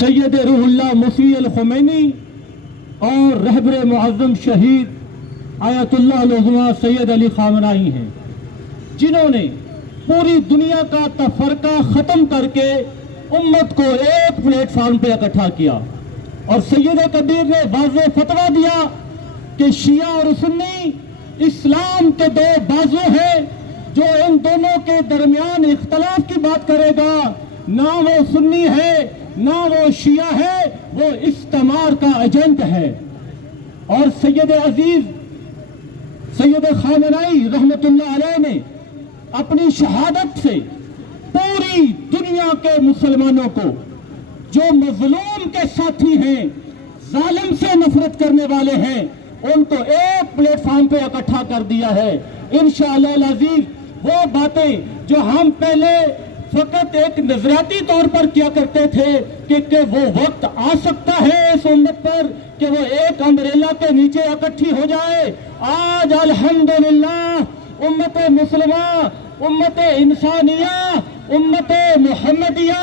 سید روح اللہ مسیح الخمینی اور رہبر معظم شہید آیت اللہ العظمیٰ سید علی خامنہئی ہیں، جنہوں نے پوری دنیا کا تفرقہ ختم کر کے امت کو ایک پلیٹ فارم پہ اکٹھا کیا، اور سید کبیر نے واضح فتویٰ دیا کہ شیعہ اور سنی اسلام کے دو بازو ہیں، جو ان دونوں کے درمیان اختلاف کی بات کرے گا نہ وہ سنی ہے نہ وہ شیعہ ہے، وہ استعمار کا ایجنٹ ہے۔ اور سید عزیز سید خامنہئی رحمت اللہ علیہ نے اپنی شہادت سے پوری دنیا کے مسلمانوں کو جو مظلوم کے ساتھی ہیں، ظالم سے نفرت کرنے والے ہیں، ان کو ایک پلیٹ فارم پہ اکٹھا کر دیا ہے۔ انشاءاللہ العزیز وہ باتیں جو ہم پہلے فقط ایک نظریاتی طور پر کیا کرتے تھے کہ وہ وقت آ سکتا ہے اس امت پر کہ وہ ایک امبریلا کے نیچے اکٹھی ہو جائے، آج الحمدللہ امت مسلمہ، امت انسانیہ، امت محمدیہ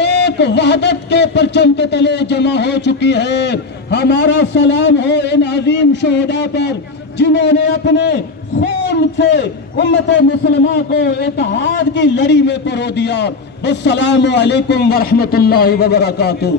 ایک وحدت کے پرچم کے تلے جمع ہو چکی ہے۔ ہمارا سلام ہو ان عظیم شہداء پر جنہوں نے اپنے خون سے امت مسلمہ کو اتحاد کی لڑی میں پرو دیا۔ السلام علیکم ورحمۃ اللہ وبرکاتہ۔